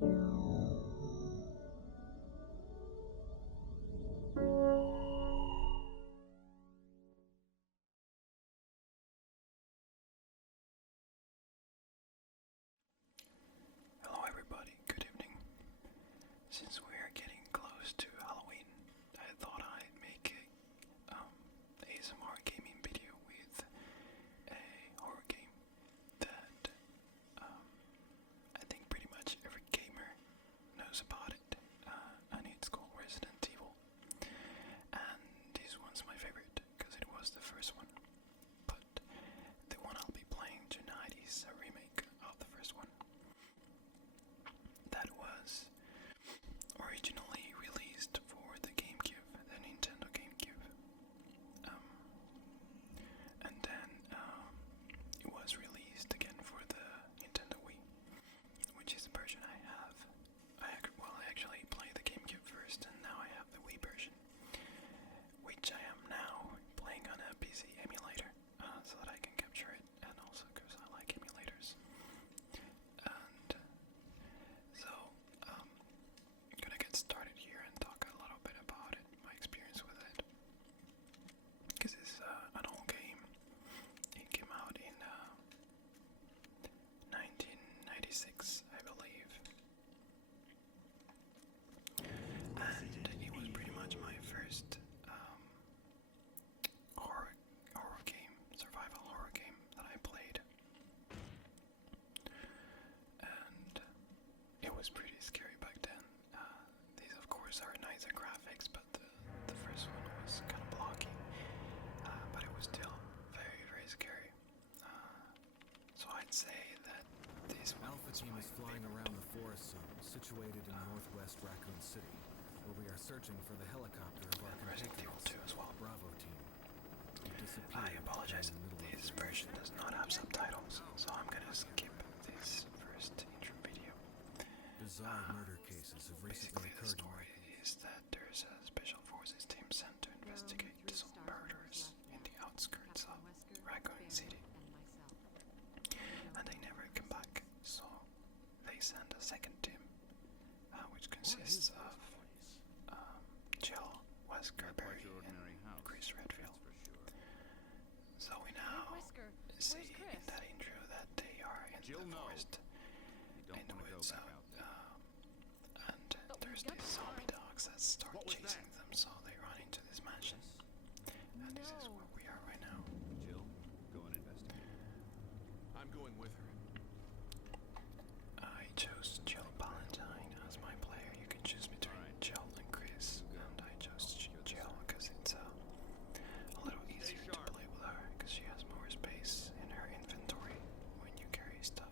Hello everybody, good evening. Since we are getting close to Halloween, I thought I'd make a ASMR gaming video with a horror game that I think pretty much every gamer knows about it, and it's called Resident Evil. And this one's my favorite because it was the first one, but the one I'll be playing tonight is a remake of the first one. That was originally released for the GameCube, the Nintendo GameCube, and then it was released again for the Nintendo Wii, which is the version I have. I actually played the GameCube first, and now I have the Wii version, which I am now playing on a PC emulator, so that I can capture it, and also because I like emulators. And so, I'm gonna get started here and talk a little bit about it, my experience with it. Because it's an old game. It came out in 1996, I believe. And it was pretty much my first horror game, survival horror game that I played. And it was pretty scary back then. These, of course, are nicer graphics, but the first one was kind of blocky. But it was still very, very scary. So I'd say that this one Alpha was team my is flying favorite. around the forest zone situated in northwest Raccoon City, where we are searching for the helicopter of our Resident Evil compatriots, 2 as well. Bravo team. Who I disappeared apologize, in the middle this of their version does not have subtitles, so I'm gonna skip this first intro video. bizarre murder cases have recently Basically, the occurred. story is that there's a special forces team sent to investigate some murders in the outskirts of Raccoon City, and they never come back, so they send a second team, which consists of Jill, Wes Gerber, and Chris Redfield. So we now see in that intro that they are in the forest, in the woods, and there's these zombie dogs that start chasing them, so they run into this mansion. And this is where we are right now. Jill, go and investigate. I'm going with her. I chose Jill Valentine as my player. You can choose between Jill and Chris, and I chose Jill because it's a little easier to play with her because she has more space in her inventory when you carry stuff.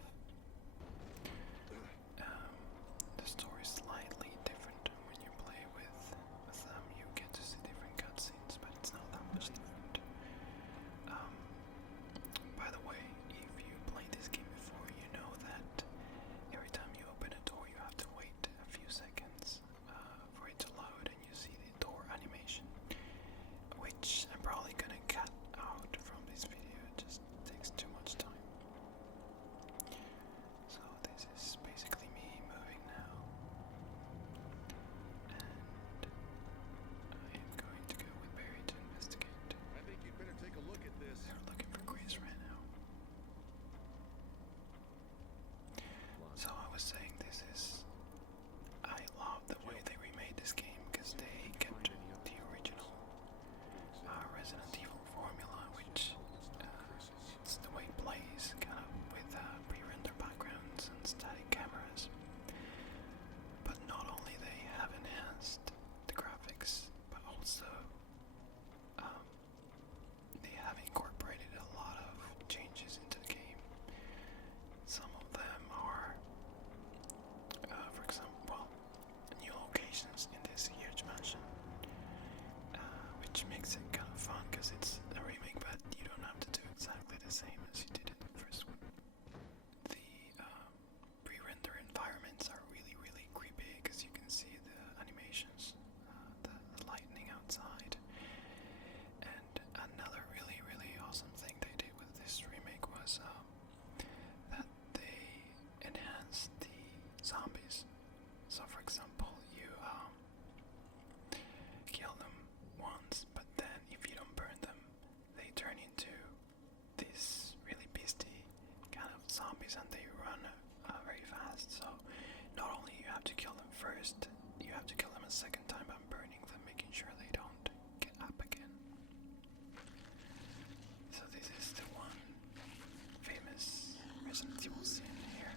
The story is slightly different when you play with them. You get to see different cutscenes, but it's not that much different. By the way, if you play this game have to kill them first. You have to kill them a second time by burning them, making sure they don't get up again. So this is the one famous Resident Evil scene here.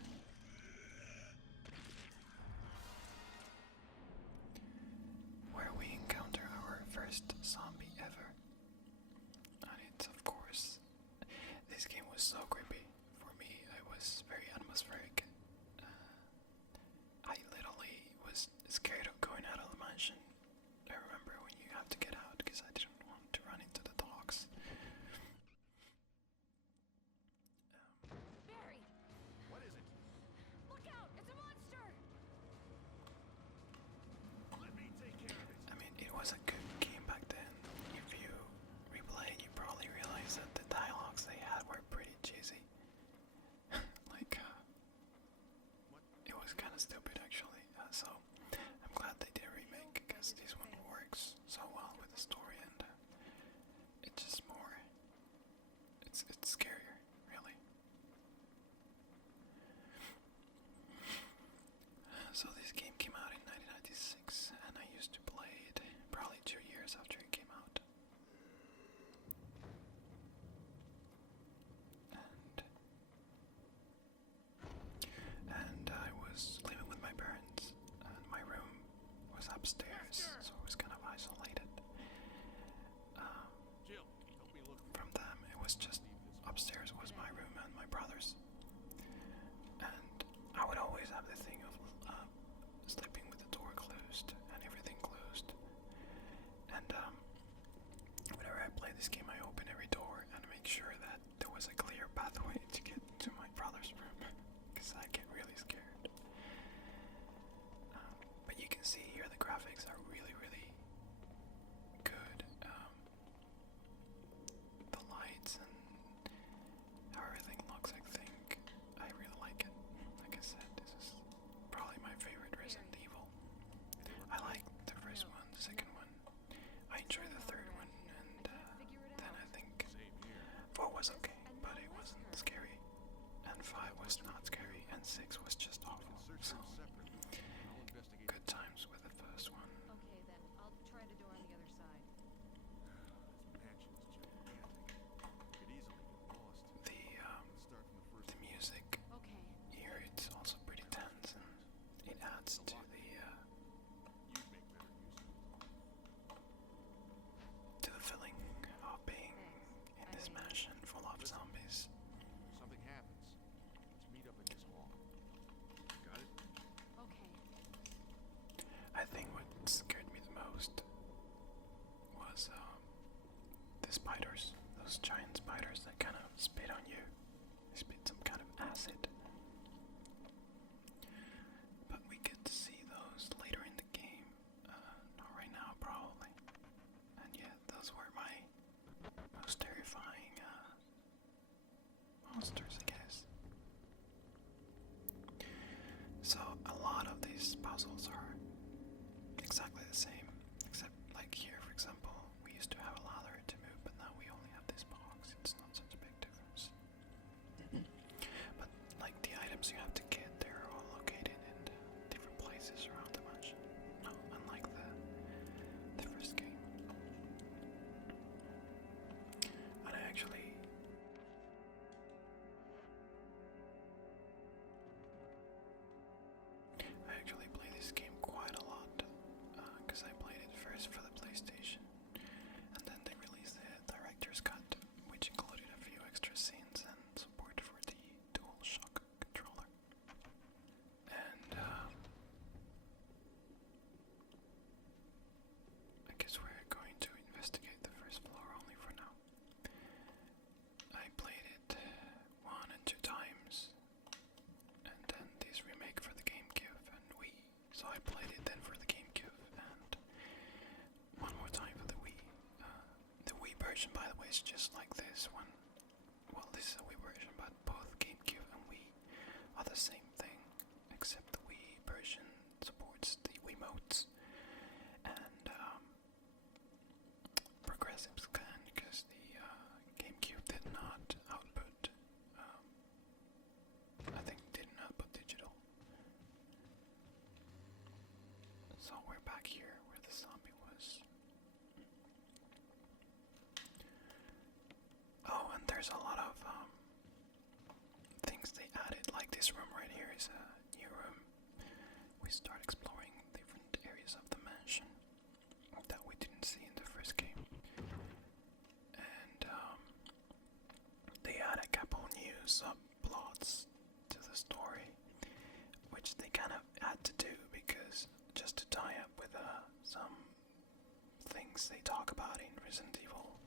Where we encounter our first zombie ever. And it's of course, this game was so creepy. For me, it was very atmospheric. I literally was scared of going out of the mansion. I remember when you have to get out because I didn't want to run into the dogs. Barry! What is it? Look out! It's a monster! Let me take care of it. I mean, it was a good game back then. If you replay it, you probably realize that the dialogues they had were pretty cheesy. Like, it was kind of stupid actually. So, I'm glad they did a remake because this one works so well with the story and it's just more. It's scarier, really. So this game came out in 1996 and I used to play it probably 2 years after it came out. And I was living with my parents and my room was upstairs, so it was kind of isolated. Jill, help me look. From them, it was just upstairs was my room and my brother's. And I would always have the thing of sleeping with the door closed and everything closed. And whenever I play this game, I open every door and make sure that there was a clear pathway to get to my brother's room, because I get really scared. But you can see here the graphics are really, really good. The lights and how everything looks, I think I really like it. Like I said, this is probably my favorite Resident Evil. I like the first one, the second one. I enjoy the third one, and then I think Same here. 4 was okay, but it wasn't scary. And 5 was not scary, and 6 was just awful. Search So, them separately. I'll investigate. good times with the first one. Okay then, I'll try the door on the other side. This mansion is gigantic. Could easily get lost. The Let's start from the first. the music Okay. here, it's also pretty tense, and it adds to the You'd make better use of it. feeling of being in this mansion full of zombies. If something happens, let's meet up in this hall. Got it? Okay. I think what scared me the most was the spiders, those giant spiders that kind of spit on you. They spit some kind of acid. But we get to see those later in the game. Not right now, probably. And yeah, those were my most terrifying monsters, I guess. So a lot of these puzzles are exactly the same, except like here, for example, we used to have a ladder to move, but now we only have this box. It's not such a big difference. But like the items you have to get, they're all located in different places around the mansion. No, unlike the first game. And I actually play this game quite a lot because I played it first for the PlayStation, and then they released the director's cut, which included a few extra scenes and support for the DualShock controller. And I guess we're going to investigate the first floor only for now. I played it 1 and 2 times, and then this remake for the GameCube and Wii. So I played it then for the GameCube and one more time for the Wii. The Wii version, by the way, is just like this one. Well, this is a Wii version, but both GameCube and Wii are the same thing, except the Wii version supports the Wiimotes and progressive scan, because the GameCube did not output. I think didn't output digital. this room right here is a new room. We start exploring different areas of the mansion that we didn't see in the first game. And they add a couple new subplots to the story, which they kind of had to do because just to tie up with some things they talk about in Resident Evil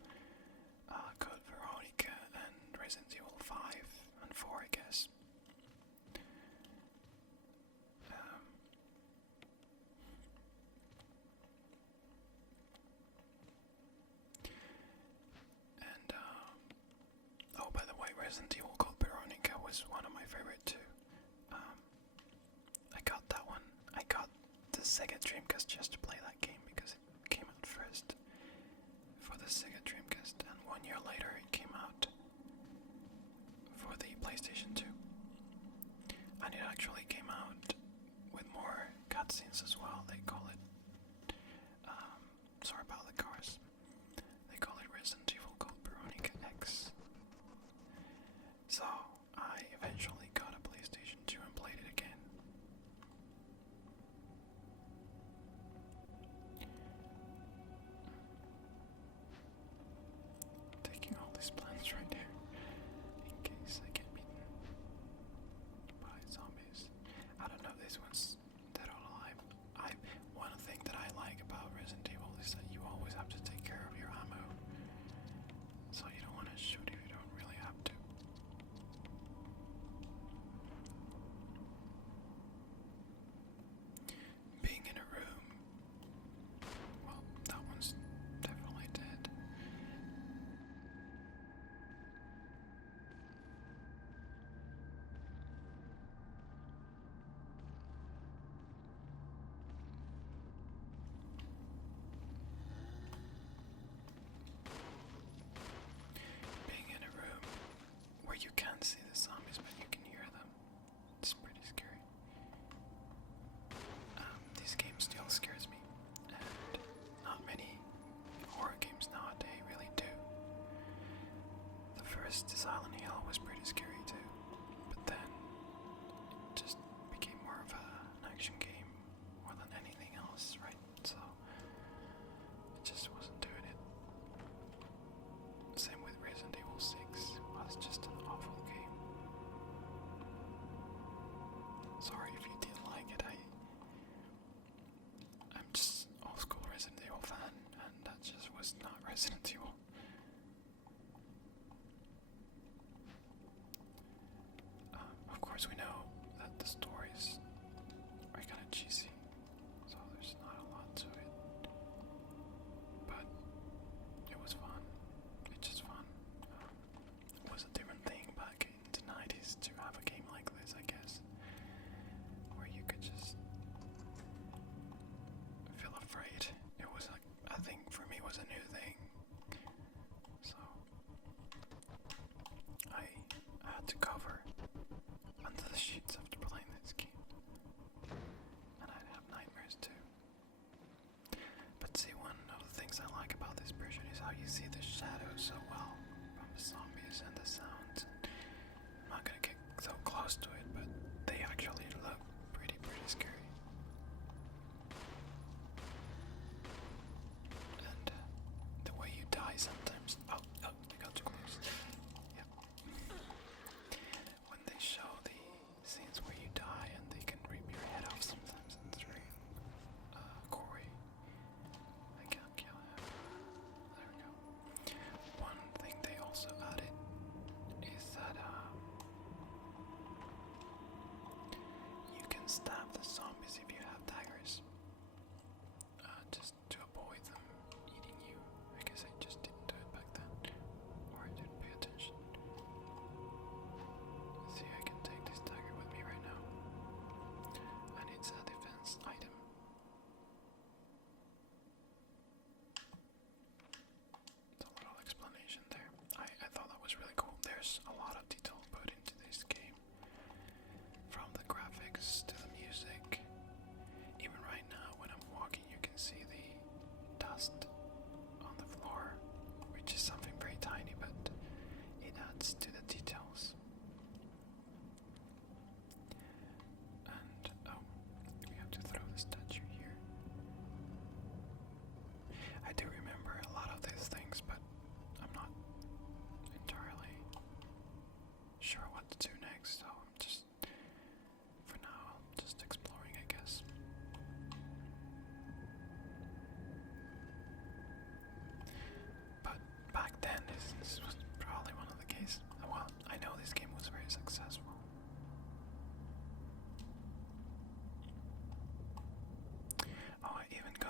Code Veronica and Resident Evil 5 and 4, I guess. Oh, by the way, Resident Evil Code Veronica was one of my favorite too. I got that one. I got the Sega Dreamcast just to play that game because it came out first for the Sega Dreamcast, and 1 year later it came out for the PlayStation 2. And it actually came out with more cutscenes as well. They call it, sorry about the cars, they call it Resident Evil Code Veronica X. So I eventually got a PlayStation 2 and played it again. Taking all these plants right here in case I get beaten by zombies. I don't know if this one's dead or alive. One thing that I like about Resident Evil is that you always have to take care of your ammo. So you don't want to shoot if you don't really have to. Being in a room, well, that one's definitely dead. Being in a room where you can't see the zombies but you can hear them, it's pretty scary. This game still scares me, and not many horror games nowadays really do. The first Silent Hill was pretty scary too, but then it just became more of an action game more than anything else, right? So it just wasn't doing it. Same with Resident Evil 6, was just an awful game. Sorry if you did like it. I'm just old school Resident Evil fan, and that just was not Resident Evil. Of course, we know that the stories are kind of cheesy, so there's not a lot to it. But it was fun. It's just fun. It was a different thing back in the 90s to have a game like this, I guess, where you could just feel afraid. It was like, I think for me, it was a new thing. So I had to cover under the sheets after playing this game, and I'd have nightmares too. But see, one of the things I like about this version is how you see the shadows so well from the zombies and the sounds. I'm not gonna get so close to it, but they actually look pretty scary. And the way you die sometimes. Oh, I got too close. Yeah.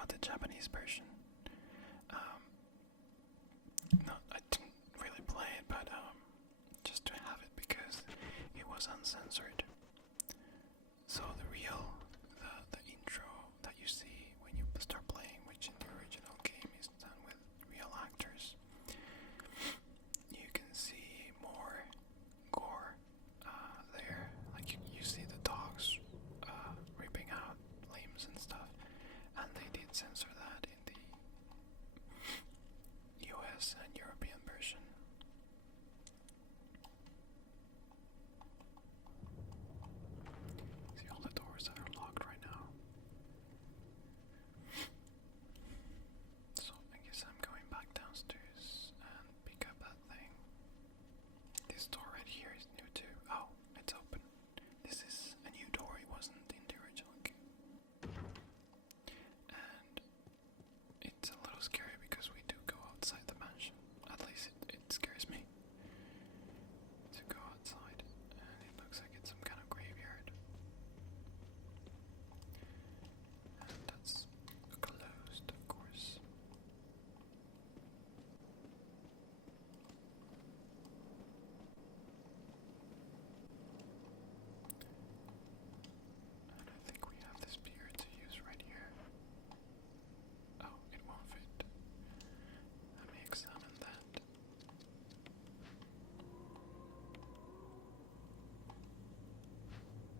got the Japanese version. No, I didn't really play it, but just to have it because it was uncensored. So the intro that you see when you start playing, which in the original game is done with real actors, you can see more gore there. Like you see the dogs ripping out limbs and stuff, and they did censor that in the US and European version. See all the doors that are locked right now. So I guess I'm going back downstairs and pick up that thing. This door right here is new too. Oh, it's open. This is a new door, it wasn't in the original game. And it's a little scary because we do go outside the mansion. At least it scares me to go outside, and it looks like it's some kind of graveyard. And that's closed, of course. And I think we have the spear to use right here. Oh, it won't fit. Let me examine that.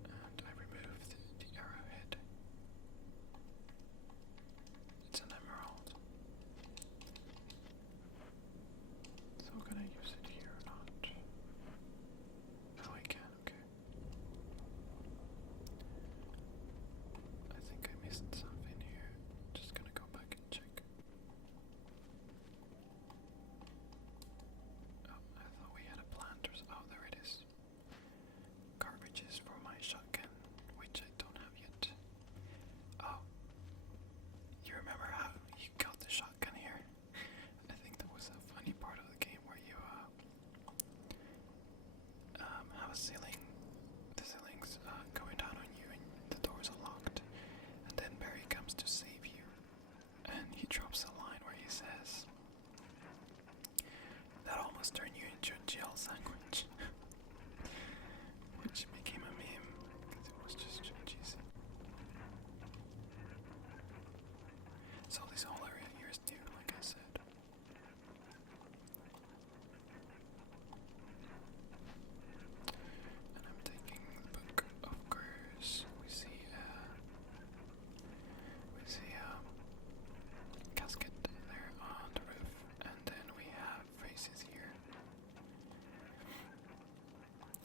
And I removed the arrowhead. It's an emerald. So can I use it here or not? Oh, I can, okay. I think I missed something here. Just gonna go back and check. Oh, I thought we had a plant or oh, there it is. Cartridges for my shotgun, which I don't have yet. Oh, you remember how you got the shotgun here? I think that was a funny part of the game where you have a ceiling. The ceiling's going down on you and the doors are locked. And then Barry comes to save you. And he drops a line where he says, "That almost turned you into a jail sandwich." Which became a meme because it was just so cheesy. So this whole area here is new, like I said. And I'm taking the book of curse. We see a casket there on the roof, and then we have faces here.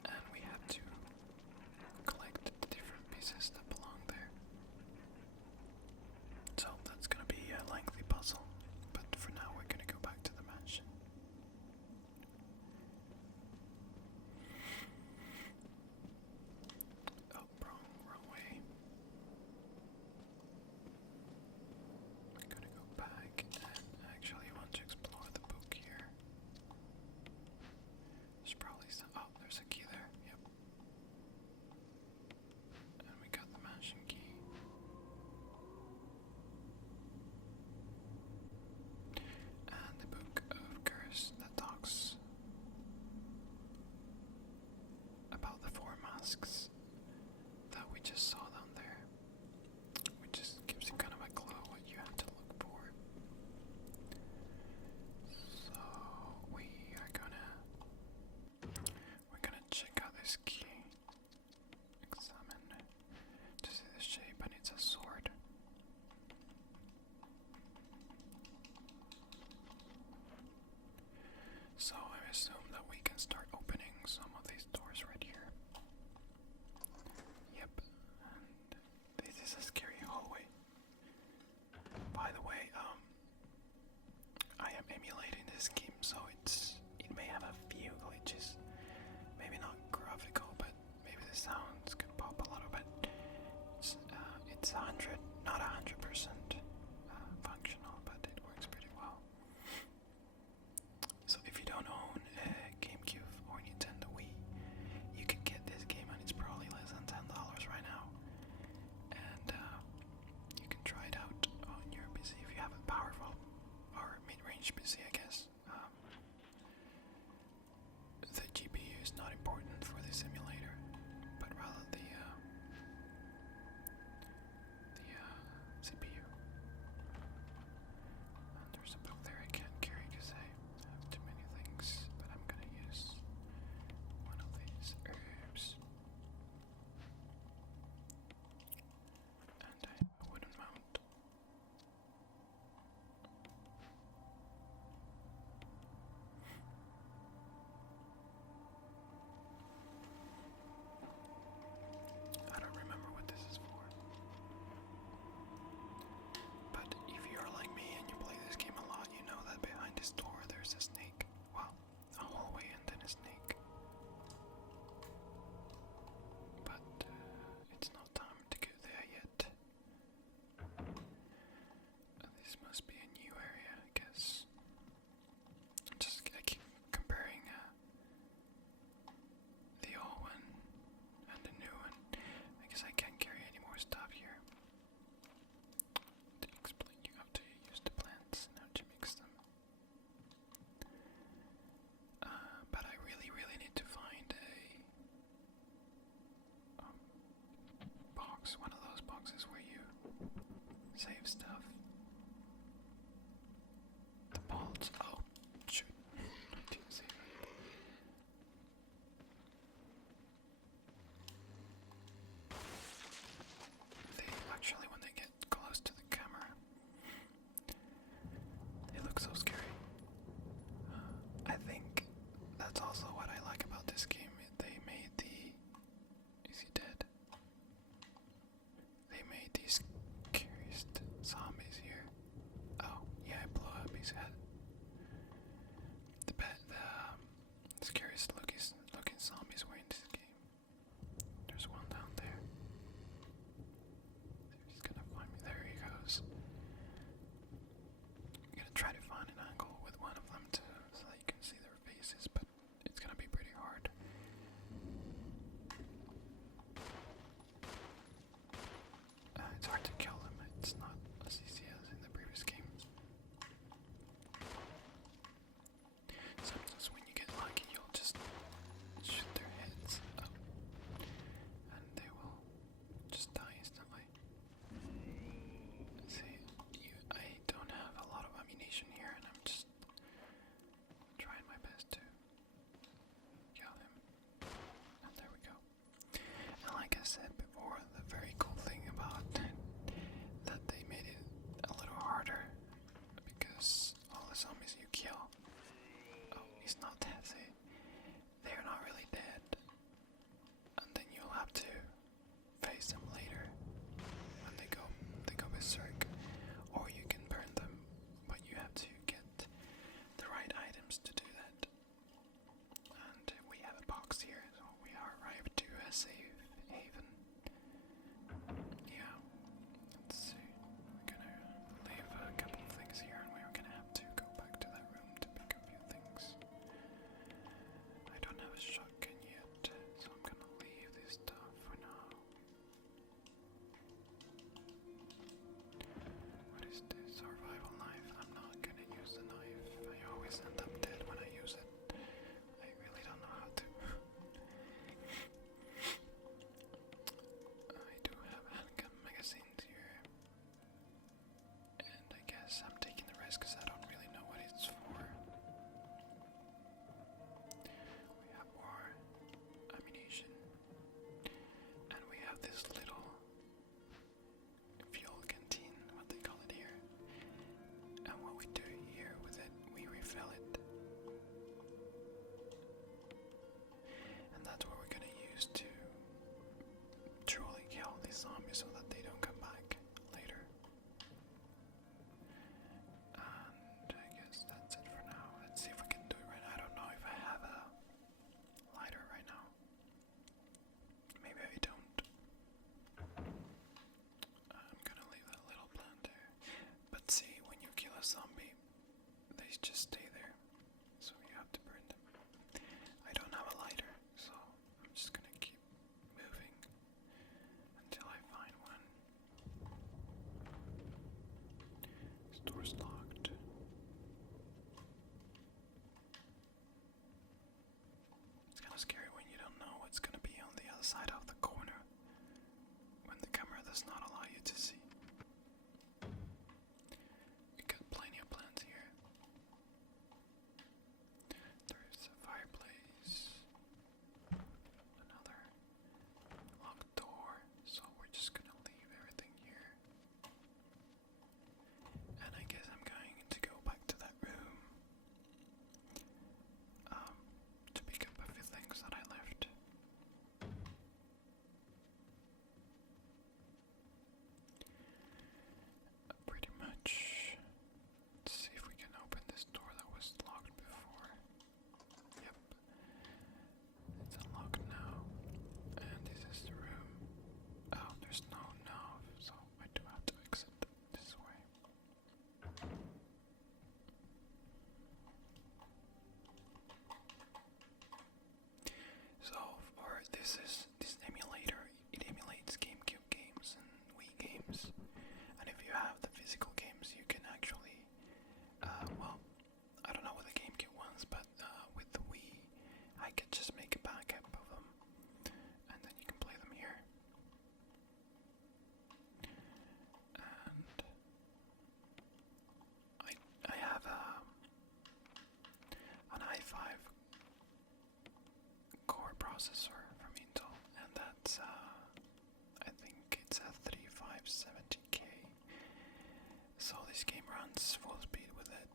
And we have to collect the different pieces that belong there. So that's gonna be a lengthy puzzle, but for now we're gonna go back to the mansion. Oh, wrong way. I'm gonna go back and actually want to explore the book here. There's probably some. Oh, there's a key there. Yep. And we got the mansion key. And the book of curse that talks about the four masks that we just saw down there, which just gives you kind of a clue what you have to look for. So we're gonna check out this key, examine to see the shape, and it's a sword. So I assume that we can start opening some of these doors right here. Yep, and this is a scary hallway. By the way, I am emulating this game, so it may have a few glitches. Maybe not graphical, but maybe the sounds could pop a little bit. It's 100, not 100% functional, but it works pretty well. So if you don't own a GameCube or Nintendo Wii, you can get this game, and it's probably less than $10 right now. And you can try it out on your box is where you save stuff. The bolts. Oh, shoot. I didn't see that. They actually, when they get close to the camera, they look so scary. I think that's also what I like about this game. They made the... Is he dead? They made these scariest zombies here. Oh, yeah, I blew up his head. The scariest looking zombies were in this game. There's one down there. He's gonna find me. There he goes. I'm gonna try to find an angle with one of them too, so that you can see their faces, but it's gonna be pretty hard. It's hard to kill them. It's not as easy as in the previous game. Sometimes when you get lucky, you'll just shoot their heads up, and they will just die instantly. See, I don't have a lot of ammunition here, and I'm just trying my best to kill him. And there we go. And like I said before, the very cool thing about that they made it a little harder, because all the zombies you kill, oh, he's not dead, see? They're not really dead. And then you'll have to face them later when they go berserk. Or you can burn them, but you have to get the right items to do that. And we have a box here, so we are arrived to a safe haven. Yeah, let's see. We're gonna leave a couple of things here, and we're gonna have to go back to that room to pick a few things. I don't have a shotgun yet, so I'm gonna leave this stuff for now. What is this? Survival knife. I'm not gonna use the knife. I always end up dead when I use it. I really don't know how to. I do have handgun magazines here. And I guess I'm taking the risk because I don't really know what it's for. We have more ammunition. And we have this little fuel canteen, what they call it here. And what we do here with it, we refill it. And that's what we're gonna use to truly kill these zombies so that they don't come back later. And I guess that's it for now. Let's see if we can do it right now. I don't know if I have a lighter right now. Maybe I don't. I'm gonna leave that little plant there. But see, when you kill a zombie, they just stay there. So you have to burn them. I don't have a lighter, so I'm just gonna keep moving until I find one. This door's locked. It's kind of scary when you don't know what's gonna be on the other side of the corner, when the camera does not allow you to see. We got plenty of plants here. There's a fireplace. Another locked door, so we're just gonna leave everything here. And I guess I'm going to go back to that room to pick up a few things that I left. Pretty much. Let's see if we can open this door that was locked before. Yep. It's unlocked now. And this is the room. Oh, there's no knob, so I do have to exit this way. So for this emulator, it emulates GameCube games and Wii games. And if you have the physical games, you can actually, well, I don't know what the GameCube ones, but with the Wii, I could just make a backup of them, and then you can play them here. processor from Intel, and that's I think it's a 3570K. So this game runs full speed with it.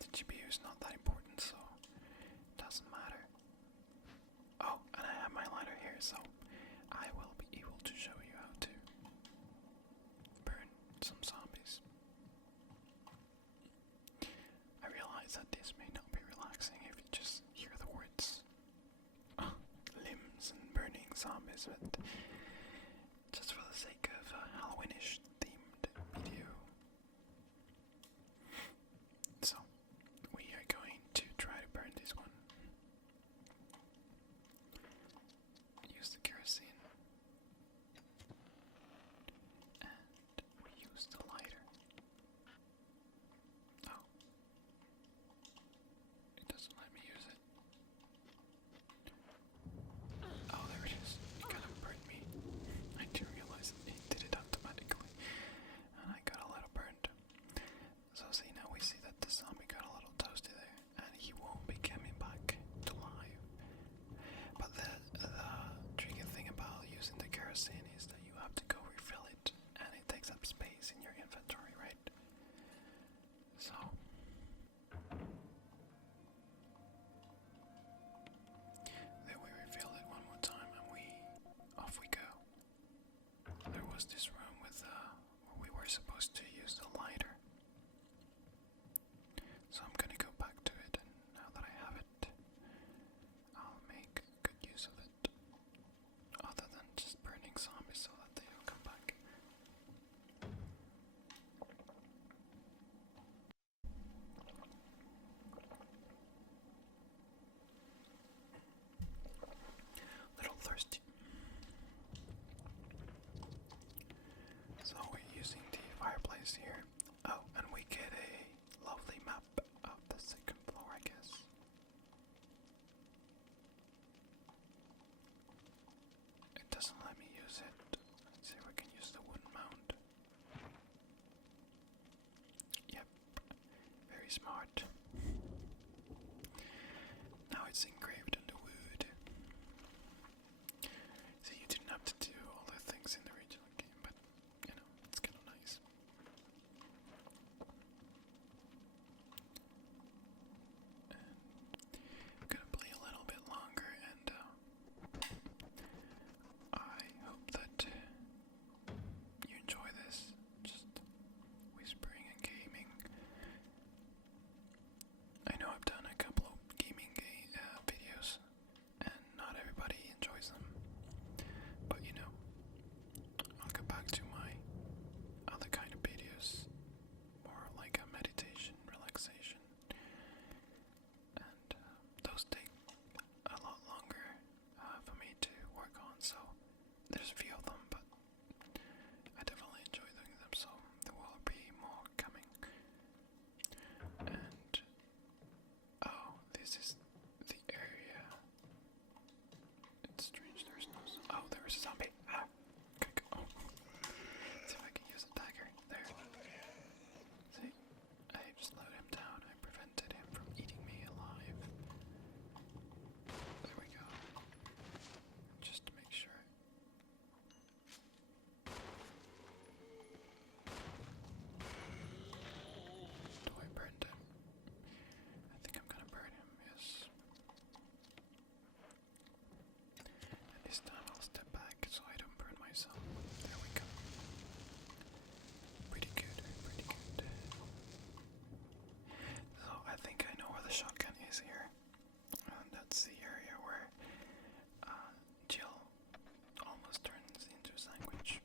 The GPU is not that important, so it doesn't matter. Oh, and I have my lighter here, so I will be able to show you how to burn some zombies. I realize that this may not be relaxing if you just hear the words limbs and burning zombies, but just for the sake of a Halloweenish themed video. So, we are going to try to burn this one. Use the kerosene. And we use the lighter. Oh. It doesn't let me use it. Oh, there it is. It kind of burned me. I didn't realize it did it automatically. And I got a little burned. So see, now we see that the zombie got a little toasty there. And he won't be coming back to life. But the tricky thing about using the kerosene is that you have to go refill it. And it takes up space in your inventory, right? So... then we refill it one more time and off we go. There was this room with where we were supposed to use the lighter. So I'm gonna go back to it, and now that I have it, I'll make good use of it. Other than just burning zombies so that they don't come back. Little thirsty. So we're using the fireplace here. Oh, and we get a lovely map of the second floor, I guess. It doesn't let me use it. Let's see if we can use the wooden mount. Yep, very smart. Now it's engraved in the wood. So you didn't have to do all the things in the original game, but you know, it's kind of nice. And I'm gonna play a little bit longer, and I hope that you enjoy this. Just whispering and gaming. I know I've done a couple of gaming videos, and not everybody enjoys them. But you know, I'll go back to my other kind of videos, more like a meditation, relaxation, and those take a lot longer for me to work on. So there's a few of them, but I definitely enjoy doing them. So there will be more coming. And oh, this is the area. It's strange, there's no... oh, there's a zombie. Ah, okay, go. Oh. See if I can use a dagger. There. See, I just slowed him down. I prevented him from eating me alive. There we go. Just to make sure. Do I burn him? I think I'm gonna burn him, yes. And this time I'll step back so I don't burn myself. There we go. Pretty good, pretty good. So I think I know where the shotgun is here. And that's the area where Jill almost turns into a sandwich.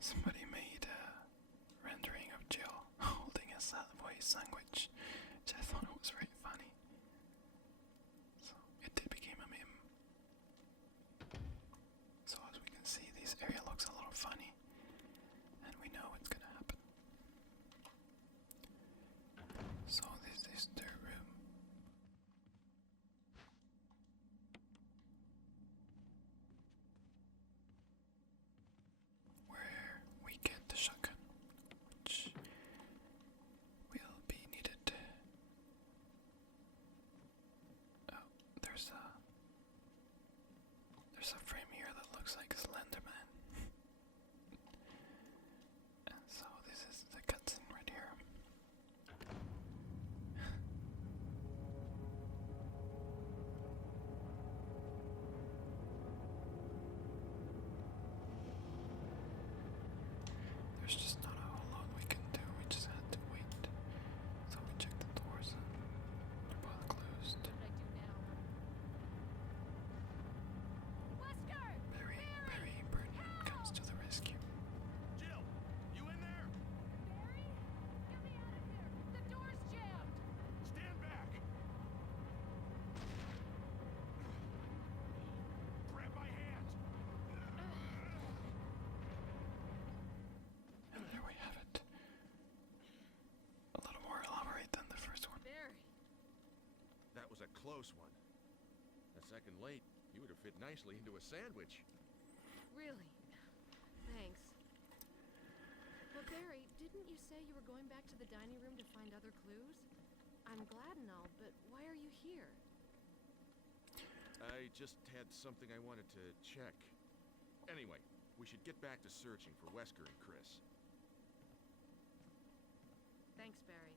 Somebody made a rendering of Jill holding a Subway sandwich, which I thought was very funny. So it did become a meme. So as we can see, this area looks a little funny, and we know what's gonna happen. So this is the room. Where we get the shotgun, which will be needed there's just not a whole lot we can do. We just had to wait. So we checked the doors and they're both closed. What did I do now? Wesker! Barry Burton comes to the rescue. Jill, you in there? Barry? Get me out of here! The door's jammed! Stand back. Grab my hand. And there we have it. A little more elaborate than the first one. Barry! That was a close one. A second late, you would have fit nicely into a sandwich. Really? Thanks. But Barry, didn't you say you were going back to the dining room to find other clues? I'm glad and all, but why are you here? I just had something I wanted to check. Anyway, we should get back to searching for Wesker and Chris. Thanks, Barry.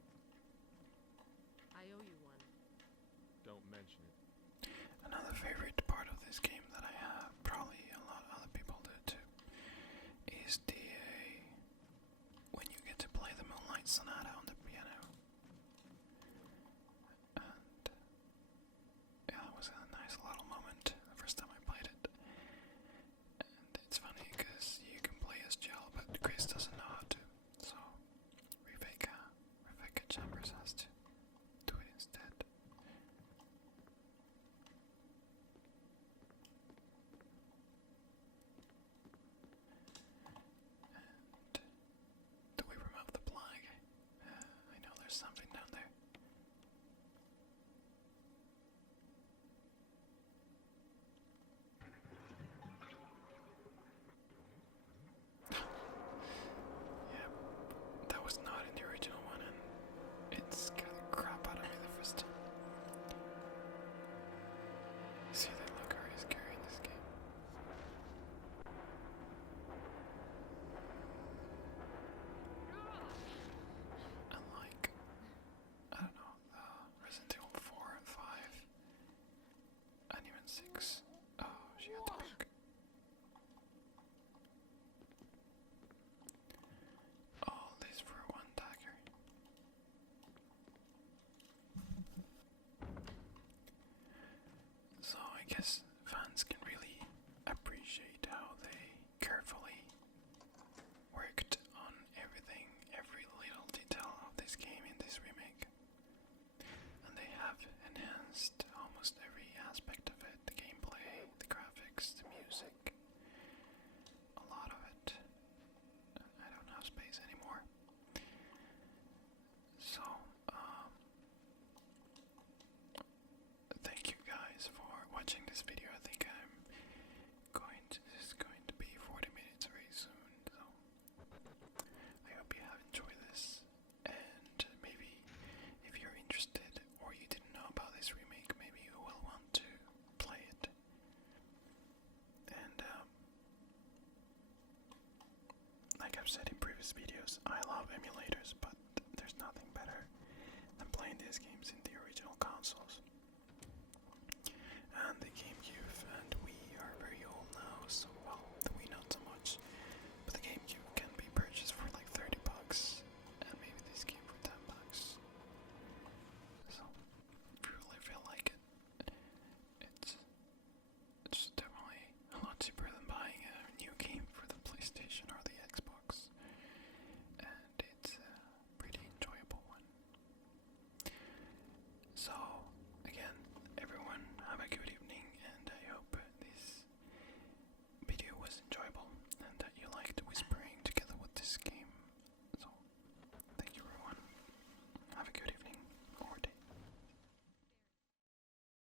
I owe you one. Don't mention it. Another favorite part of this game that I have, probably a lot of other people do too, is when you get to play the Moonlight Sonata on the piano. And yeah, it was a nice little moment the first time I played it. And it's funny because you can play as Jill, but Chris doesn't know how to. So Rebecca Chambers has to do it instead. Do we remove the plug? I know there's something down there. Yeah, that was not in the original one, and it scared the crap out of me the first time. See, they look very scary in this game. Unlike, I don't know, Resident Evil 4 and 5, and even 6. Oh, she had the book. All this for one dagger. So I guess fans can really appreciate how they carefully worked on everything, every little detail of this game in this remake. And they have enhanced almost every aspect of it, the gameplay, the graphics, the music, a lot of it. I don't have space anymore. So, thank you guys for watching this video. I think this is going to be 40 minutes very soon, so I hope you have enjoyed this. And maybe if you're interested or you didn't know about this remake, maybe you will want to play it. And like I've said in previous videos, I love emulators, but there's nothing better than playing these games in the original consoles. And the game